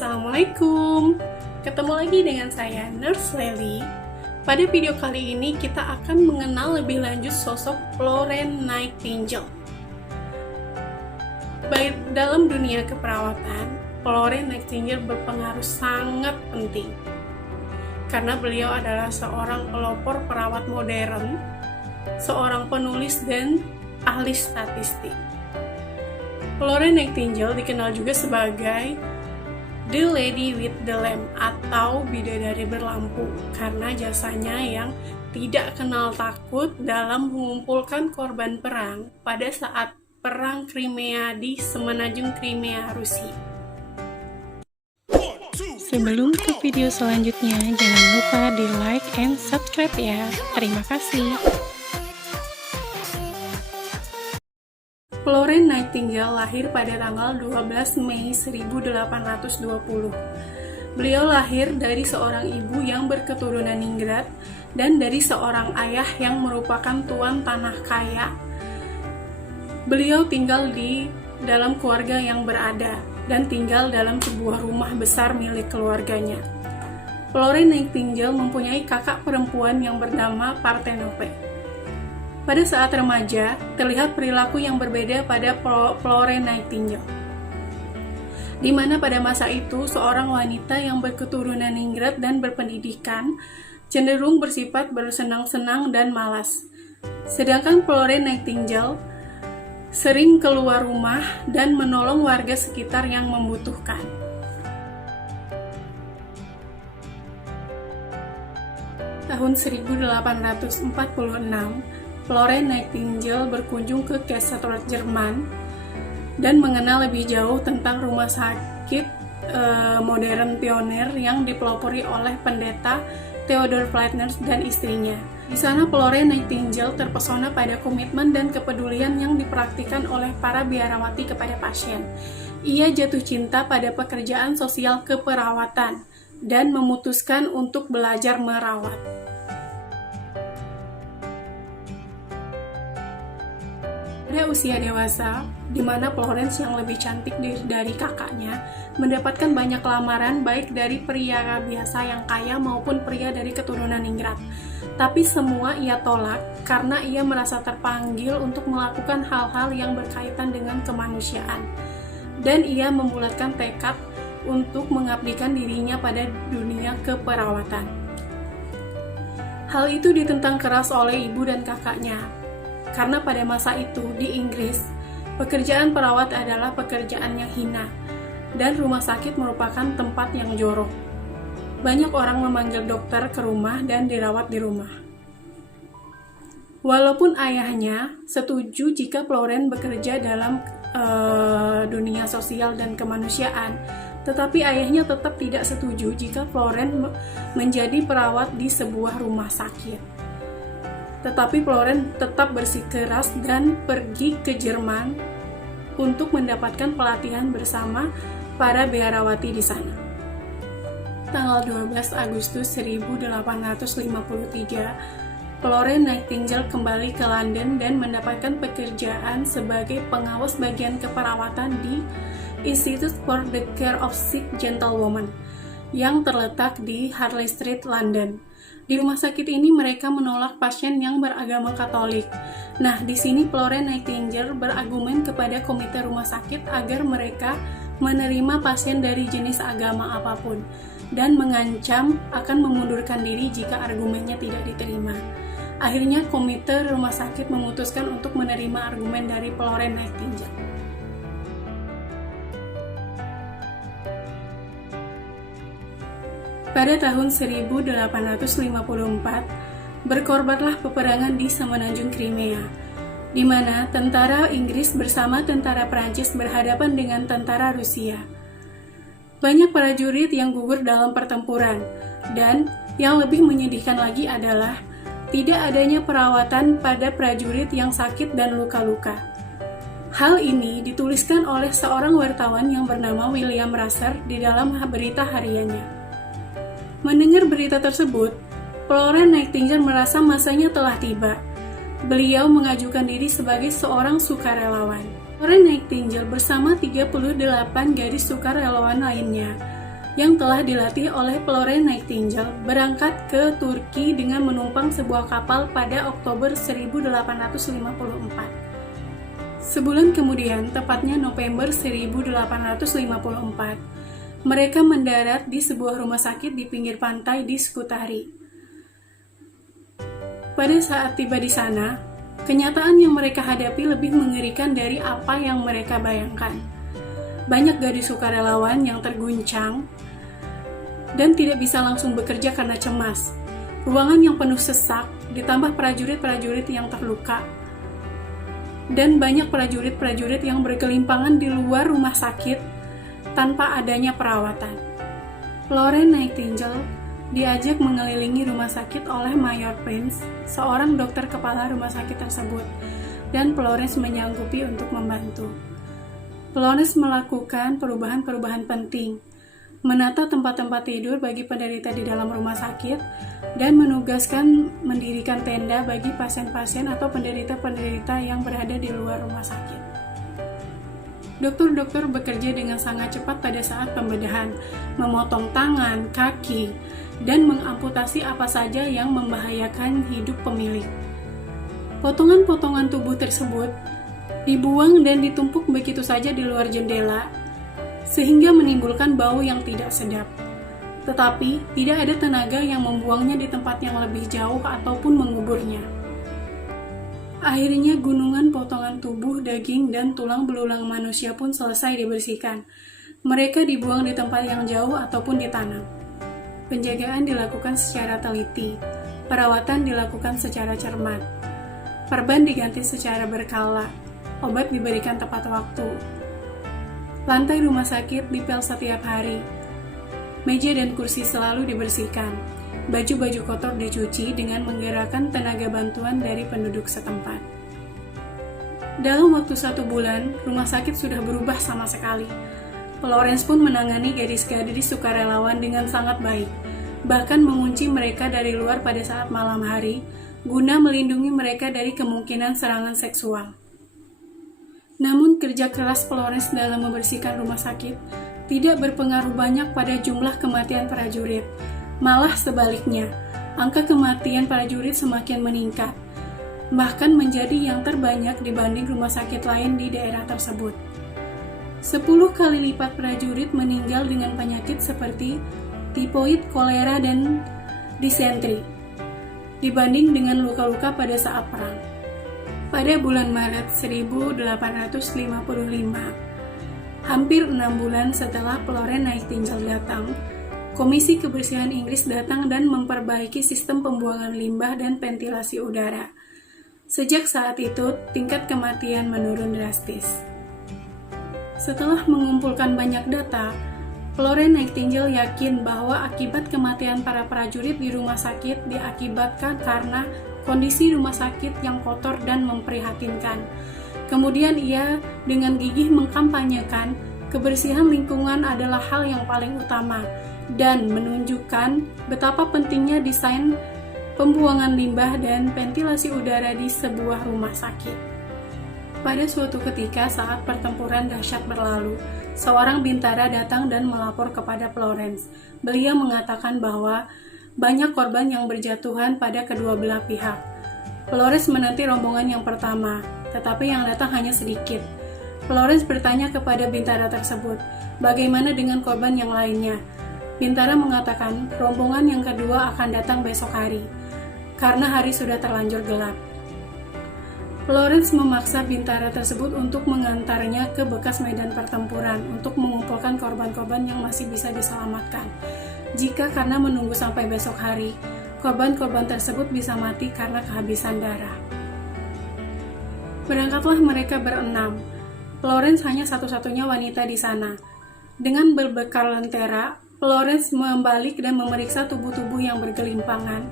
Assalamualaikum. Ketemu lagi dengan saya, Nurse Lely. Pada video kali ini kita akan mengenal lebih lanjut sosok Florence Nightingale. Baik dalam dunia keperawatan, Florence Nightingale berpengaruh sangat penting karena beliau adalah seorang pelopor perawat modern, seorang penulis dan ahli statistik. Florence Nightingale dikenal juga sebagai The Lady with the Lamp atau bidadari berlampu karena jasanya yang tidak kenal takut dalam mengumpulkan korban perang pada saat Perang Crimea di Semenanjung Crimea, Rusia. Sebelum ke video selanjutnya, jangan lupa di like and subscribe ya. Terima kasih. Florence Nightingale lahir pada tanggal 12 Mei 1820. Beliau lahir dari seorang ibu yang berketurunan Ningrat dan dari seorang ayah yang merupakan tuan tanah kaya. Beliau tinggal di dalam keluarga yang berada dan tinggal dalam sebuah rumah besar milik keluarganya. Florence Nightingale mempunyai kakak perempuan yang bernama Parthenope. Pada saat remaja, terlihat perilaku yang berbeda pada Florence Nightingale, di mana pada masa itu seorang wanita yang berketurunan Ningrat dan berpendidikan cenderung bersifat bersenang-senang dan malas. Sedangkan Florence Nightingale sering keluar rumah dan menolong warga sekitar yang membutuhkan. Tahun 1846, Florence Nightingale berkunjung ke Kaiserslautern, Jerman dan mengenal lebih jauh tentang rumah sakit modern pionir yang dipelopori oleh pendeta Theodor Flattner dan istrinya. Di sana Florence Nightingale terpesona pada komitmen dan kepedulian yang dipraktikkan oleh para biarawati kepada pasien. Ia jatuh cinta pada pekerjaan sosial keperawatan dan memutuskan untuk belajar merawat. Pada usia dewasa, di mana Florence yang lebih cantik dari kakaknya mendapatkan banyak lamaran baik dari pria biasa yang kaya maupun pria dari keturunan Ningrat. Tapi semua ia tolak karena ia merasa terpanggil untuk melakukan hal-hal yang berkaitan dengan kemanusiaan. Dan ia membulatkan tekad untuk mengabdikan dirinya pada dunia keperawatan. Hal itu ditentang keras oleh ibu dan kakaknya. Karena pada masa itu di Inggris, pekerjaan perawat adalah pekerjaan yang hina dan rumah sakit merupakan tempat yang jorok. Banyak orang memanggil dokter ke rumah dan dirawat di rumah. Walaupun ayahnya setuju jika Florence bekerja dalam dunia sosial dan kemanusiaan, tetapi ayahnya tetap tidak setuju jika Florence menjadi perawat di sebuah rumah sakit. Tetapi Florence tetap bersikeras dan pergi ke Jerman untuk mendapatkan pelatihan bersama para biarawati di sana. Tanggal 12 Agustus 1853, Florence Nightingale kembali ke London dan mendapatkan pekerjaan sebagai pengawas bagian keperawatan di Institute for the Care of Sick Gentlewomen yang terletak di Harley Street, London. Di rumah sakit ini mereka menolak pasien yang beragama Katolik. Nah, di sini Florence Nightingale berargumen kepada komite rumah sakit agar mereka menerima pasien dari jenis agama apapun dan mengancam akan memundurkan diri jika argumennya tidak diterima. Akhirnya komite rumah sakit memutuskan untuk menerima argumen dari Florence Nightingale. Pada tahun 1854, berkorbanlah peperangan di Semenanjung Crimea, di mana tentara Inggris bersama tentara Prancis berhadapan dengan tentara Rusia. Banyak prajurit yang gugur dalam pertempuran, dan yang lebih menyedihkan lagi adalah tidak adanya perawatan pada prajurit yang sakit dan luka-luka. Hal ini dituliskan oleh seorang wartawan yang bernama William Russell di dalam berita hariannya. Mendengar berita tersebut, Florence Nightingale merasa masanya telah tiba. Beliau mengajukan diri sebagai seorang sukarelawan. Florence Nightingale bersama 38 gadis sukarelawan lainnya yang telah dilatih oleh Florence Nightingale berangkat ke Turki dengan menumpang sebuah kapal pada Oktober 1854. Sebulan kemudian, tepatnya November 1854, mereka mendarat di sebuah rumah sakit di pinggir pantai di Scutari. Pada saat tiba di sana, kenyataan yang mereka hadapi lebih mengerikan dari apa yang mereka bayangkan. Banyak gadis sukarelawan yang terguncang dan tidak bisa langsung bekerja karena cemas. Ruangan yang penuh sesak, ditambah prajurit-prajurit yang terluka, dan banyak prajurit-prajurit yang bergelimpangan di luar rumah sakit tanpa adanya perawatan. Florence Nightingale diajak mengelilingi rumah sakit oleh Mayor Prince, seorang dokter kepala rumah sakit tersebut, dan Florence menyanggupi untuk membantu. Florence melakukan perubahan-perubahan penting, menata tempat-tempat tidur bagi penderita di dalam rumah sakit, dan menugaskan mendirikan tenda bagi pasien-pasien atau penderita-penderita yang berada di luar rumah sakit. Dokter-dokter bekerja dengan sangat cepat pada saat pembedahan, memotong tangan, kaki, dan mengamputasi apa saja yang membahayakan hidup pemilik. Potongan-potongan tubuh tersebut dibuang dan ditumpuk begitu saja di luar jendela, sehingga menimbulkan bau yang tidak sedap. Tetapi, tidak ada tenaga yang membuangnya di tempat yang lebih jauh ataupun menguburnya. Akhirnya gunungan potongan tubuh, daging, dan tulang belulang manusia pun selesai dibersihkan. Mereka dibuang di tempat yang jauh ataupun ditanam. Penjagaan dilakukan secara teliti, perawatan dilakukan secara cermat. Perban diganti secara berkala, obat diberikan tepat waktu. Lantai rumah sakit dipel setiap hari. Meja dan kursi selalu dibersihkan. Baju-baju kotor dicuci dengan menggerakkan tenaga bantuan dari penduduk setempat. Dalam waktu 1 bulan, rumah sakit sudah berubah sama sekali. Florence pun menangani gadis-gadis sukarelawan dengan sangat baik, bahkan mengunci mereka dari luar pada saat malam hari, guna melindungi mereka dari kemungkinan serangan seksual. Namun kerja keras Florence dalam membersihkan rumah sakit tidak berpengaruh banyak pada jumlah kematian prajurit. Malah sebaliknya, angka kematian prajurit semakin meningkat, bahkan menjadi yang terbanyak dibanding rumah sakit lain di daerah tersebut. 10 kali lipat prajurit meninggal dengan penyakit seperti tifoid, kolera, dan disentri, dibanding dengan luka-luka pada saat perang. Pada bulan Maret 1855, hampir 6 bulan setelah Florence Nightingale datang, Komisi Kebersihan Inggris datang dan memperbaiki sistem pembuangan limbah dan ventilasi udara. Sejak saat itu, tingkat kematian menurun drastis. Setelah mengumpulkan banyak data, Florence Nightingale yakin bahwa akibat kematian para prajurit di rumah sakit diakibatkan karena kondisi rumah sakit yang kotor dan memprihatinkan. Kemudian ia dengan gigih mengkampanyekan kebersihan lingkungan adalah hal yang paling utama dan menunjukkan betapa pentingnya desain pembuangan limbah dan ventilasi udara di sebuah rumah sakit. Pada suatu ketika saat pertempuran dahsyat berlalu, seorang bintara datang dan melapor kepada Florence. Beliau mengatakan bahwa banyak korban yang berjatuhan pada kedua belah pihak. Florence menanti rombongan yang pertama, tetapi yang datang hanya sedikit. Florence bertanya kepada bintara tersebut, bagaimana dengan korban yang lainnya? Bintara mengatakan rombongan yang kedua akan datang besok hari, karena hari sudah terlanjur gelap. Florence memaksa bintara tersebut untuk mengantarnya ke bekas medan pertempuran untuk mengumpulkan korban-korban yang masih bisa diselamatkan. Jika karena menunggu sampai besok hari, korban-korban tersebut bisa mati karena kehabisan darah. Berangkatlah mereka berenam. Florence hanya satu-satunya wanita di sana. Dengan berbekal lentera, Florence membalik dan memeriksa tubuh-tubuh yang bergelimpangan,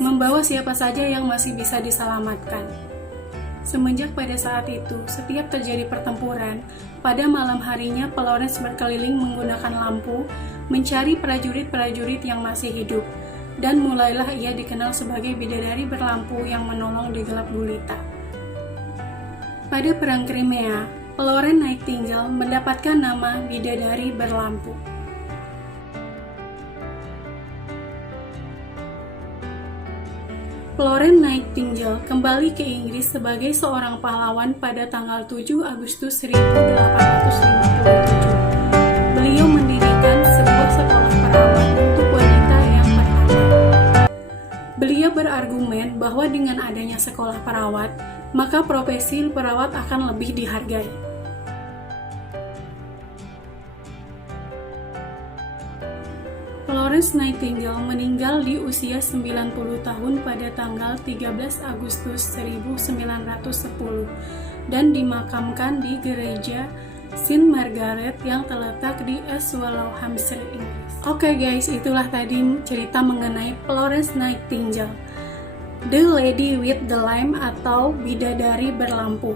membawa siapa saja yang masih bisa diselamatkan. Semenjak pada saat itu, setiap terjadi pertempuran, pada malam harinya Florence berkeliling menggunakan lampu, mencari prajurit-prajurit yang masih hidup, dan mulailah ia dikenal sebagai bidadari berlampu yang menolong di gelap gulita. Pada Perang Crimea, Florence Nightingale mendapatkan nama bidadari berlampu. Florence Nightingale kembali ke Inggris sebagai seorang pahlawan pada tanggal 7 Agustus 1857. Beliau mendirikan sebuah sekolah perawat untuk wanita yang pertama. Beliau berargumen bahwa dengan adanya sekolah perawat, maka profesi perawat akan lebih dihargai. Florence Nightingale meninggal di usia 90 tahun pada tanggal 13 Agustus 1910 dan dimakamkan di gereja St. Margaret yang terletak di Swallow, Hampshire, Inggris. Oke guys, itulah tadi cerita mengenai Florence Nightingale, The Lady with the Lamp atau Bidadari Berlampu.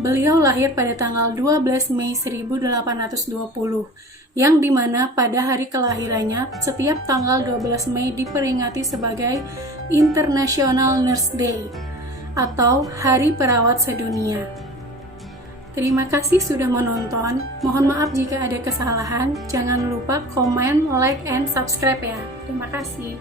Beliau lahir pada tanggal 12 Mei 1820, yang dimana pada hari kelahirannya setiap tanggal 12 Mei diperingati sebagai International Nurse Day atau Hari Perawat Sedunia. Terima kasih sudah menonton. Mohon maaf jika ada kesalahan. Jangan lupa komen, like, and subscribe ya. Terima kasih.